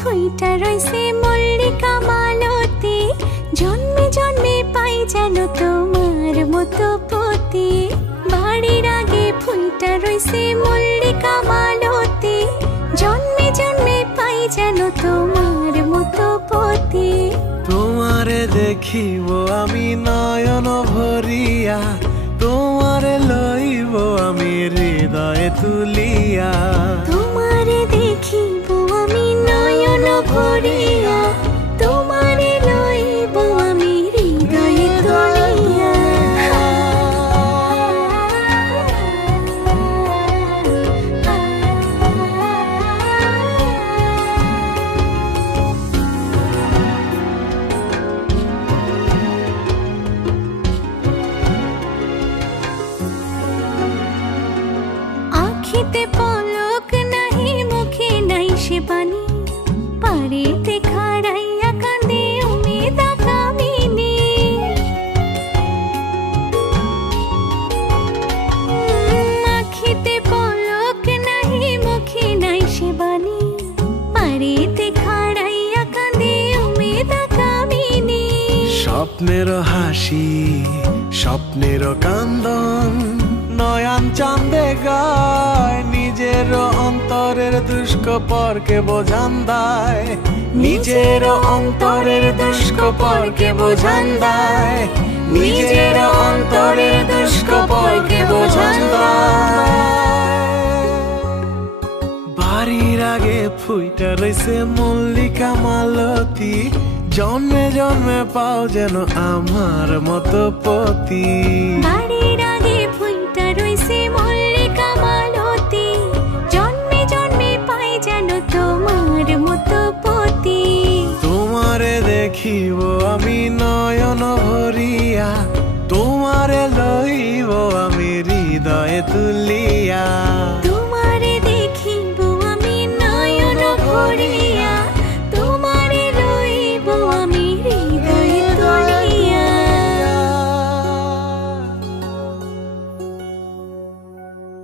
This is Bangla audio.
ফুইটা রইছে মল্লিকা মালতী, জন্মে জন্মে পাই যেন তোমার মতো পতি। বাড়ির আগে ফুইটা রইছে মল্লিকা মালতী, জন্মে জন্মে পাই যেন তোমার মতো পতি। তোমারে দেখিব আমি নয়ন ভরিয়া, তোমারে লইব আমি হৃদয়ে তুলিয়া। তোমারে দেখিব আমি নয়ন ভরিয়া, তোমারে লইব আমি হৃদয়ে তুলিয়া। আখিতে পলক নাহি, মুখে নাই সে বাণী, পারেতে খাড়াইয়া কাঁদে উমেদা কামিনী। আখিতে পলক নাহি, মুখে নাই সে বাণী, পারেতে খাড়াইয়া কাঁদে উমেদা কামিনী। স্বপ্নের হাসি স্বপ্নের কান্দন, নয়ন চাঁদে গায় নিজের অন্তরের দুষ্কপরকে বোঝান দেয়। নিজের অন্তরের দুষ্কপরকে বোঝান দেয়, নিজের অন্তরের দুষ্কপরকে বোঝান দেয়। বাড়ির আগে ফুইটা রইছে মল্লিকা মালতী, জন্মে জন্মে পাও যেন আমার মতো পতি।